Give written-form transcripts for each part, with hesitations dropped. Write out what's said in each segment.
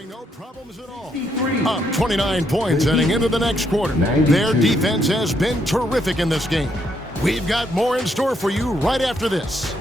having no problems at all. Up 29 points heading into the next quarter. Their defense has been terrific in this game. We've got more in store for you right after this.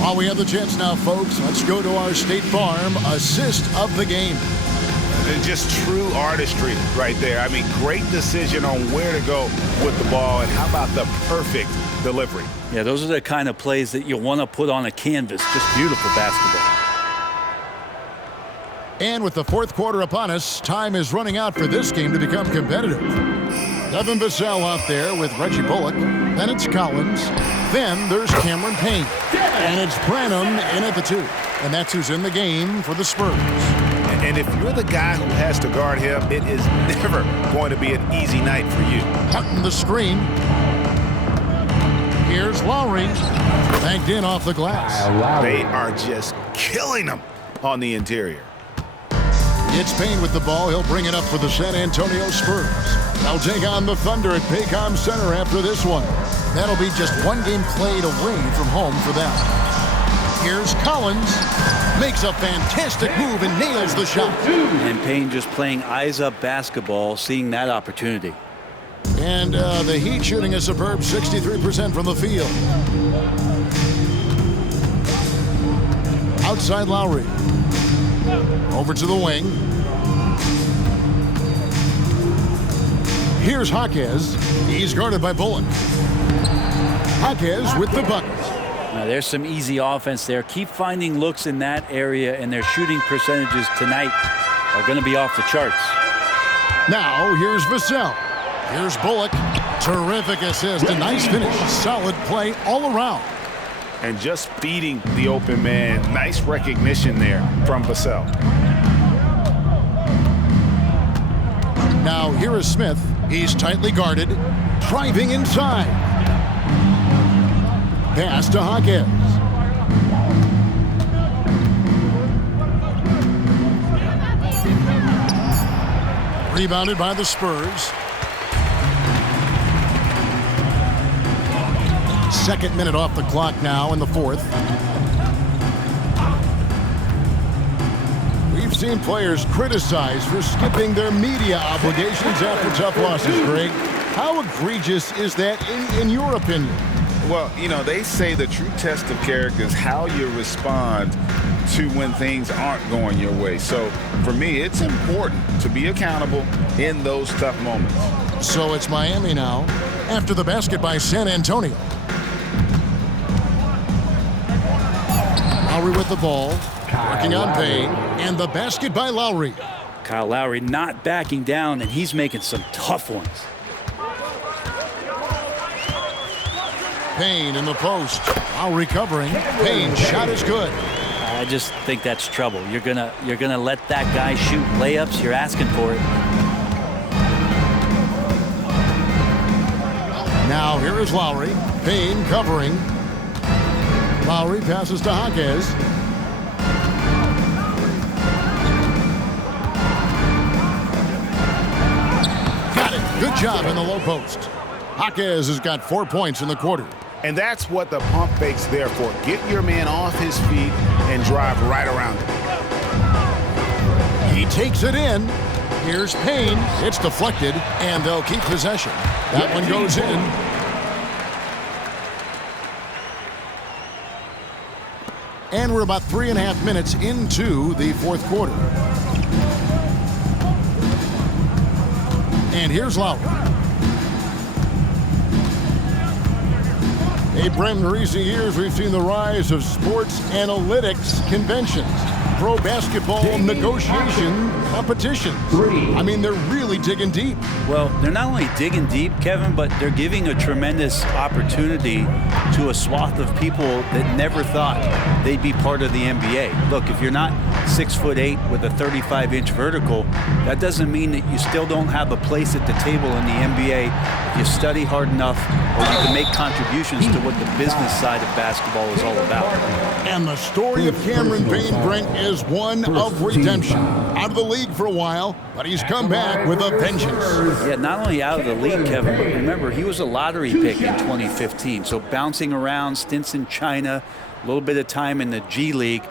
While we have the chance now, folks, let's go to our State Farm assist of the game. And just true artistry right there. I mean, great decision on where to go with the ball, and how about the perfect delivery? Yeah, those are the kind of plays that you want to put on a canvas. Just beautiful basketball. And with the fourth quarter upon us, time is running out for this game to become competitive. Devin Vassell out there with Reggie Bullock. Then it's Collins. Then there's Cameron Payne. And it's Branham in at the 2. And that's who's in the game for the Spurs. And if you're the guy who has to guard him, it is never going to be an easy night for you. Cutting the screen. Here's Lowry. Banked in off the glass. They are just killing them on the interior. It's Payne with the ball. He'll bring it up for the San Antonio Spurs. They'll take on the Thunder at Paycom Center after this one. That'll be just one game played away from home for them. Here's Collins. Makes a fantastic move and nails the shot. And Payne just playing eyes-up basketball, seeing that opportunity. And the Heat shooting a superb 63% from the field. Outside Lowry. Over to the wing. Here's Jaquez. He's guarded by Bullock. Jaquez with the bucket. Now there's some easy offense there. Keep finding looks in that area, and their shooting percentages tonight are going to be off the charts. Now here's Vassell. Here's Bullock. Terrific assist. A nice finish. Solid play all around. And just feeding the open man. Nice recognition there from Vassell. Now here is Smith. He's tightly guarded. Driving inside. Pass to Jaquez. Rebounded by the Spurs. Second minute off the clock now in the fourth. We've seen players criticized for skipping their media obligations after tough losses, Greg. How egregious is that in your opinion? Well, you know, they say the true test of character is how you respond to when things aren't going your way. So, for me, it's important to be accountable in those tough moments. So it's Miami now, after the basket by San Antonio. Lowry with the ball, working on Payne, and the basket by Lowry. Kyle Lowry not backing down, and he's making some tough ones. Payne in the post. Lowry covering. Payne shot is good. I just think that's trouble. You're gonna let that guy shoot layups. You're asking for it. Now here is Lowry. Payne covering. Lowry passes to Jaquez. Got it. Good job in the low post. Jaquez has got 4 points in the quarter. And that's what the pump fake's there for. Get your man off his feet and drive right around him. He takes it in. Here's Payne. It's deflected, and they'll keep possession. That one goes in. And we're about 3.5 minutes into the fourth quarter. And here's Lowry. Hey, Brent, in recent years, we've seen the rise of sports analytics conventions. pro basketball negotiation competitions. I mean, they're really digging deep. Well, they're not only digging deep, Kevin, but they're giving a tremendous opportunity to a swath of people that never thought they'd be part of the NBA. Look, if you're not 6'8" with a 35-inch vertical, that doesn't mean that you still don't have a place at the table in the NBA if you study hard enough or you can make contributions to what the business side of basketball is all about. And the story of Cameron Payne, Brent, is one of redemption. Out of the league for a while, but he's come back with a vengeance. Yeah, not only out of the league, Kevin, but remember, he was a lottery pick in 2015. So bouncing around, stints in China, a little bit of time in the G League.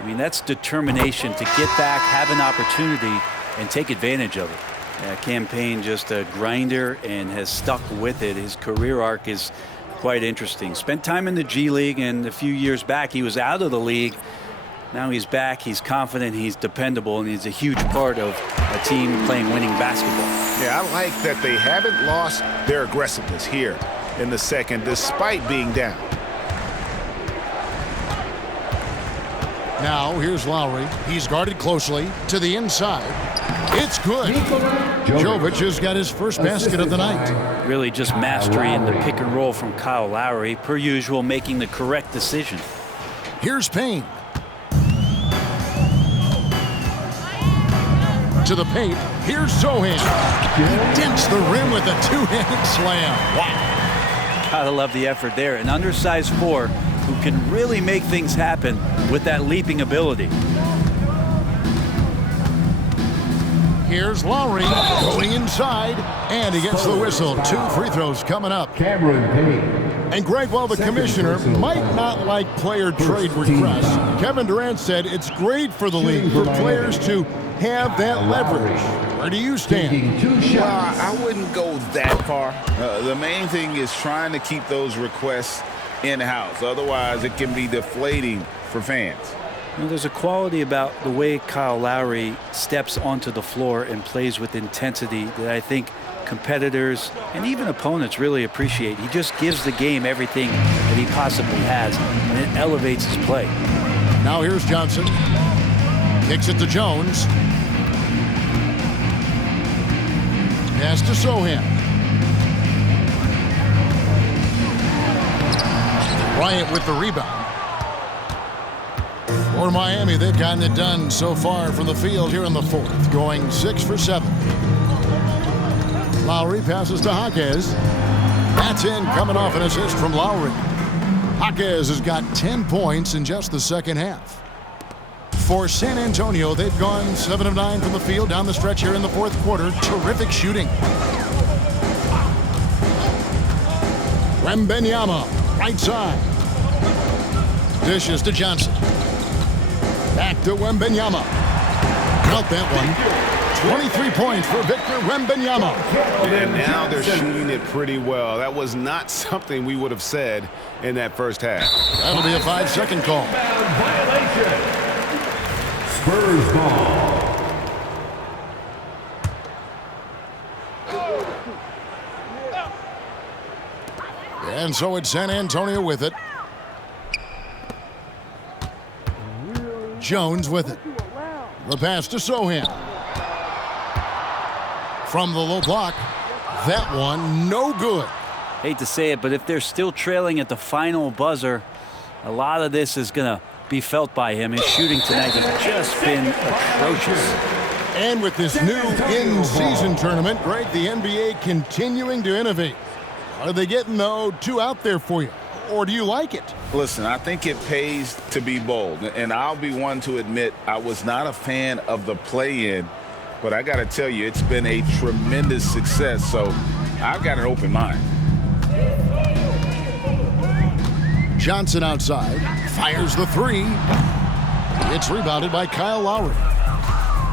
I mean, that's determination to get back, have an opportunity, and take advantage of it. Yeah, Cam Payne just a grinder and has stuck with it. His career arc is quite interesting. Spent time in the G League, and a few years back he was out of the league. Now he's back, he's confident, he's dependable, and he's a huge part of a team playing winning basketball. Yeah, I like that they haven't lost their aggressiveness here in the second, despite being down. Now, here's Lowry. He's guarded closely to the inside. It's good. Jovic has got his first basket of the night. Really just mastery in the pick and roll from Kyle Lowry, per usual, making the correct decision. Here's Payne. To the paint. Here's Sohan. He dents the rim with a two-handed slam. Wow. Gotta love the effort there. An undersized four who can really make things happen with that leaping ability. Here's Lowry going inside, and he gets the whistle. 2 free throws coming up. Cameron Payne. And Greg, while the commissioner might not like player trade requests, Kevin Durant said it's great for the league for players to have that leverage. Where do you stand? Well, I wouldn't go that far. The main thing is trying to keep those requests in-house. Otherwise, it can be deflating for fans. You know, there's a quality about the way Kyle Lowry steps onto the floor and plays with intensity that I think competitors and even opponents really appreciate. He just gives the game everything that he possibly has, and it elevates his play. Now here's Johnson. Kicks it to Jones. Pass to Sohan. Bryant with the rebound. For Miami, they've gotten it done so far from the field here in the fourth, going 6 for 7. Lowry passes to Jaquez. That's in, coming off an assist from Lowry. Jaquez has got 10 points in just the second half. For San Antonio, they've gone 7 of 9 from the field down the stretch here in the fourth quarter. Terrific shooting. Wembanyama, right side. Dishes to Johnson. Back to Wembanyama. Got that one. 23 points for Victor Wembanyama. And now they're shooting it pretty well. That was not something we would have said in that first half. That'll be a 5-second call. Spurs ball. And so it's San Antonio with it. Jones with it. The pass to Sohan. From the low block. That one no good. Hate to say it, but if they're still trailing at the final buzzer, a lot of this is going to be felt by him. His shooting tonight has just been atrocious. And with this new in-season tournament, Greg, the NBA continuing to innovate. Are they getting, though, too out there for you? Or do you like it? Listen, I think it pays to be bold. And I'll be one to admit I was not a fan of the play-in, but I got to tell you, it's been a tremendous success. So I've got an open mind. Johnson outside, fires the three. It's rebounded by Kyle Lowry.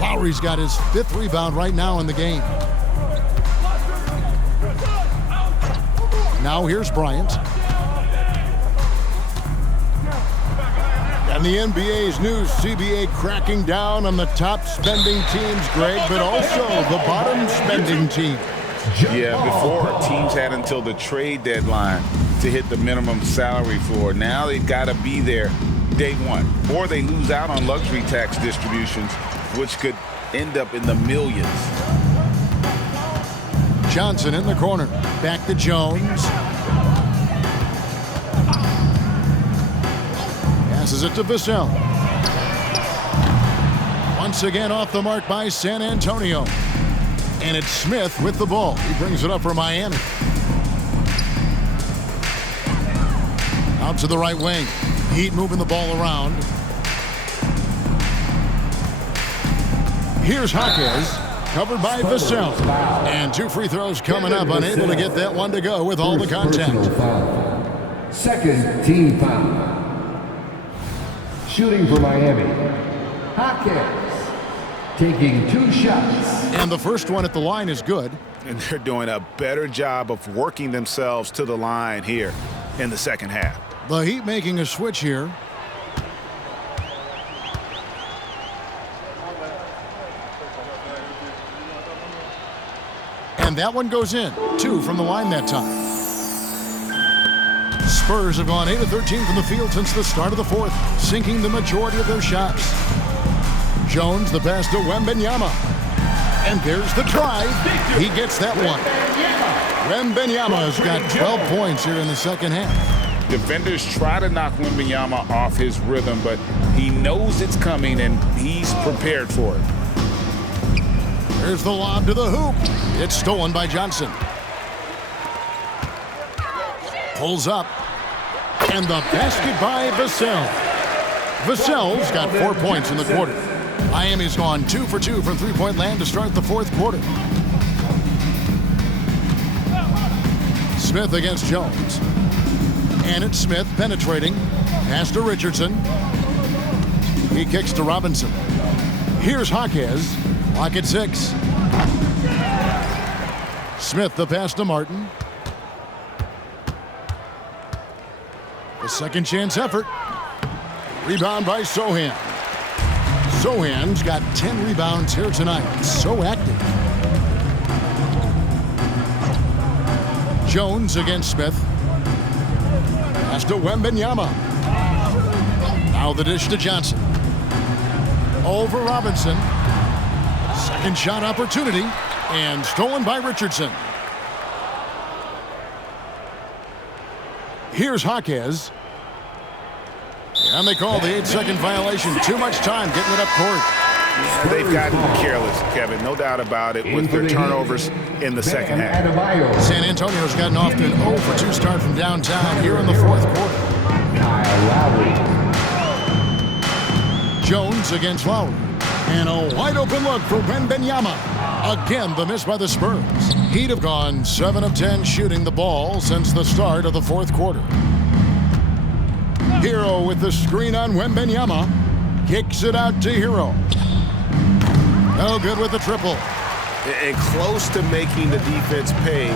Lowry's got his 5th rebound right now in the game. Now here's Bryant. And the NBA's new CBA cracking down on the top spending teams, Greg, but also the bottom spending teams. Yeah, before teams had until the trade deadline to hit the minimum salary floor. Now they've got to be there day one, or they lose out on luxury tax distributions, which could end up in the millions. Johnson in the corner. Back to Jones. Passes it to Vassell. Once again off the mark by San Antonio. And it's Smith with the ball. He brings it up for Miami. Out to the right wing. Heat moving the ball around. Here's Jaquez. Covered by Vassell. And 2 free throws coming up. Unable to get that one to go with all the contact. Second team foul. Shooting for Miami. Jaquez taking 2 shots. And the first one at the line is good. And they're doing a better job of working themselves to the line here in the second half. The Heat making a switch here. And that one goes in. 2 from the line that time. Spurs have gone 8 of 13 from the field since the start of the fourth, sinking the majority of their shots. Jones, the pass to Wembanyama. And there's the drive. He gets that one. Wembanyama has got 12 points here in the second half. Defenders try to knock Wembanyama off his rhythm, but he knows it's coming and he's prepared for it. There's the lob to the hoop. It's stolen by Johnson. Pulls up. And the basket by Vassell. Vassell's got 4 points in the quarter. Miami's gone 2 for 2 from three-point land to start the fourth quarter. Smith against Jones. And it's Smith penetrating. Pass to Richardson. He kicks to Robinson. Here's Jaquez. Lock at 6. Smith the pass to Martin. A second chance effort. Rebound by Sochan. Sochan's got 10 rebounds here tonight. So active. Jones against Smith. Pass to Wembanyama. Now the dish to Johnson. Over Robinson. Second shot opportunity. And stolen by Richardson. Here's Jaquez. And they call the 8-second violation. Too much time getting it up court. Yeah, they've gotten careless, Kevin. No doubt about it with their turnovers in the second half. San Antonio's gotten off to an 0 for 2 start from downtown here in the fourth quarter. Jones against Lowry. And a wide open look for Wembanyama. Again, the miss by the Spurs. Heat have gone 7 of 10 shooting the ball since the start of the fourth quarter. Hero with the screen on Wembanyama. Kicks it out to Hero. No good with the triple. And close to making the defense pay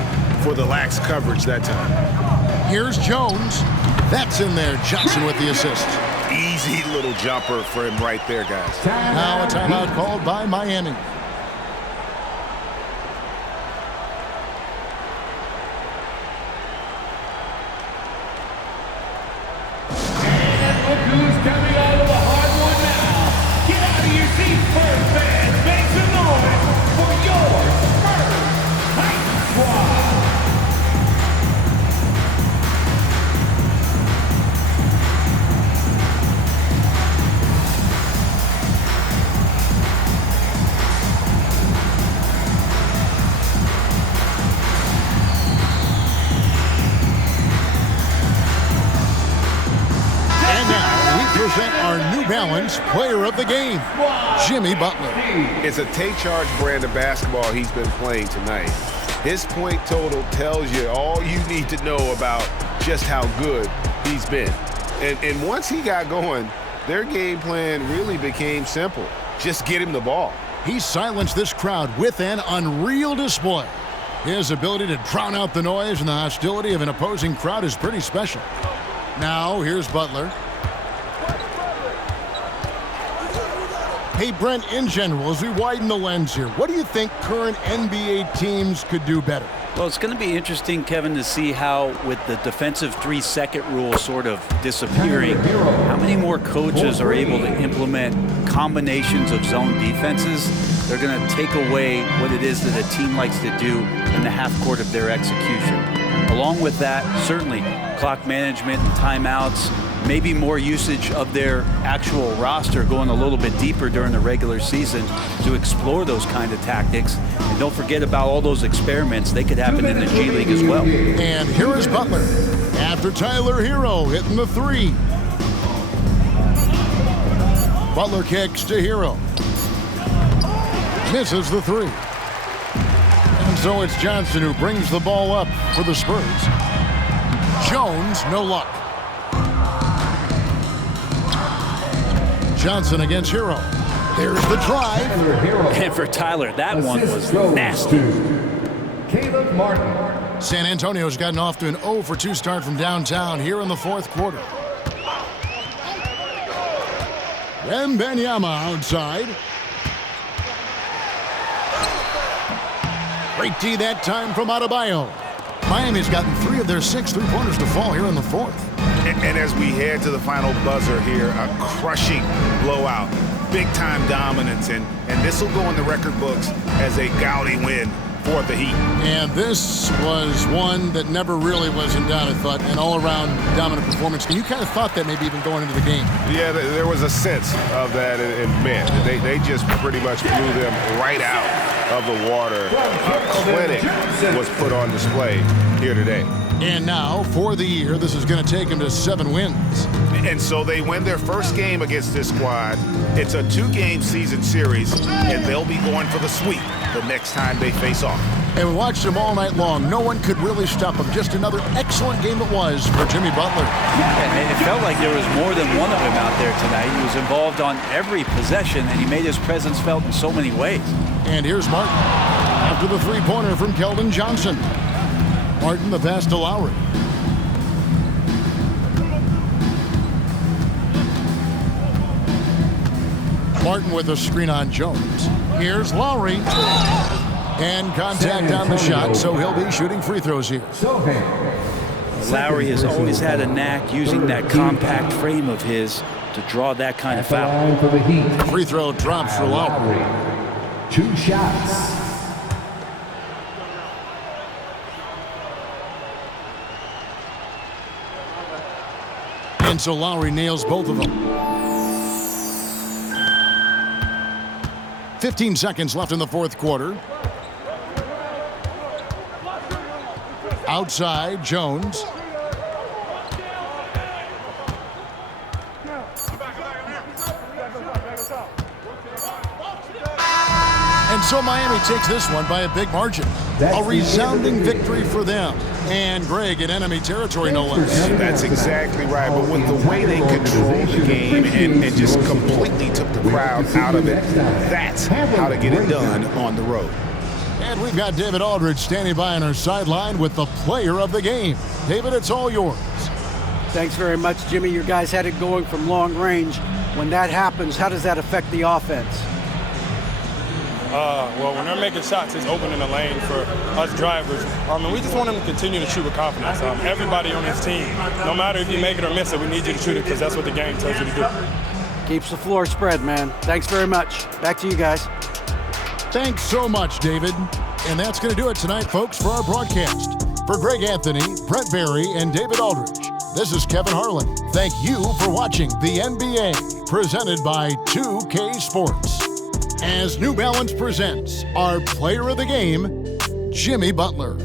for the lax coverage that time. Here's Jones. That's in there. Johnson with the assist. Easy little jumper for him right there, guys. Now a timeout called by Miami. Coming out of the hardwood now. Get out of your seats, Spurs fans. Make some noise for your Spurs Hype Squad. Present our New Balance Player of the Game, Jimmy Butler. It's a take-charge brand of basketball he's been playing tonight. His point total tells you all you need to know about just how good he's been. And once he got going, their game plan really became simple. Just get him the ball. He silenced this crowd with an unreal display. His ability to drown out the noise and the hostility of an opposing crowd is pretty special. Now, here's Butler. Hey, Brent, in general, as we widen the lens here, what do you think current NBA teams could do better? Well, it's going to be interesting, Kevin, to see how, with the defensive 3-second rule sort of disappearing, how many more coaches are able to implement combinations of zone defenses. They're going to take away what it is that a team likes to do in the half court of their execution. Along with that, certainly clock management and timeouts, maybe more usage of their actual roster going a little bit deeper during the regular season to explore those kind of tactics. And don't forget about all those experiments. They could happen in the G League as well. And here is Butler after Tyler Hero hitting the 3. Butler kicks to Hero. Misses the 3. And so it's Johnson who brings the ball up for the Spurs. Jones, no luck. Johnson against Hero. There's the drive. And for Tyler, that one was nasty. Caleb Martin. San Antonio's gotten off to an 0-for-2 start from downtown here in the fourth quarter. Wembanyama outside. Great D that time from Adebayo. Miami's gotten 3 of their 6 3-pointers to fall here in the fourth. And as we head to the final buzzer here, a crushing blowout, big-time dominance, and this will go in the record books as a gaudy win for the Heat. And this was one that never really was in doubt, I thought, an all-around dominant performance. And you kind of thought that maybe even going into the game. Yeah, there was a sense of that, and man, they just pretty much blew them right out of the water. A clinic was put on display here today. And now, for the year, this is going to take them to 7 wins. And so they win their first game against this squad. It's a 2-game season series, and they'll be going for the sweep the next time they face off. And we watched them all night long. No one could really stop them. Just another excellent game it was for Jimmy Butler. And it felt like there was more than one of him out there tonight. He was involved on every possession, and he made his presence felt in so many ways. And here's Martin after the 3-pointer from Keldon Johnson. Martin the pass to Lowry. Martin with a screen on Jones. Here's Lowry. And contact on the shot, so he'll be shooting free throws here. Lowry has always had a knack using that compact frame of his to draw that kind of foul. For the Heat. Free throw drops for Lowry. 2 shots. And so Lowry nails both of them. 15 seconds left in the fourth quarter. Outside, Jones. And so Miami takes this one by a big margin. A resounding victory for them. And Greg in enemy territory, no less. That's exactly right. But with the way they controlled the game and just completely took the crowd out of it, that's how to get it done on the road. And we've got David Aldridge standing by on our sideline with the player of the game. David, it's all yours. Thanks very much, Jimmy. Your guys had it going from long range. When that happens, how does that affect the offense? Well, when they're making shots, it's opening the lane for us drivers. And we just want them to continue to shoot with confidence. Everybody on this team, no matter if you make it or miss it, we need you to shoot it because that's what the game tells you to do. Keeps the floor spread, man. Thanks very much. Back to you guys. Thanks so much, David. And that's going to do it tonight, folks, for our broadcast. For Greg Anthony, Brett Barry, and David Aldridge, this is Kevin Harlan. Thank you for watching the NBA, presented by 2K Sports. As New Balance presents our player of the game, Jimmy Butler.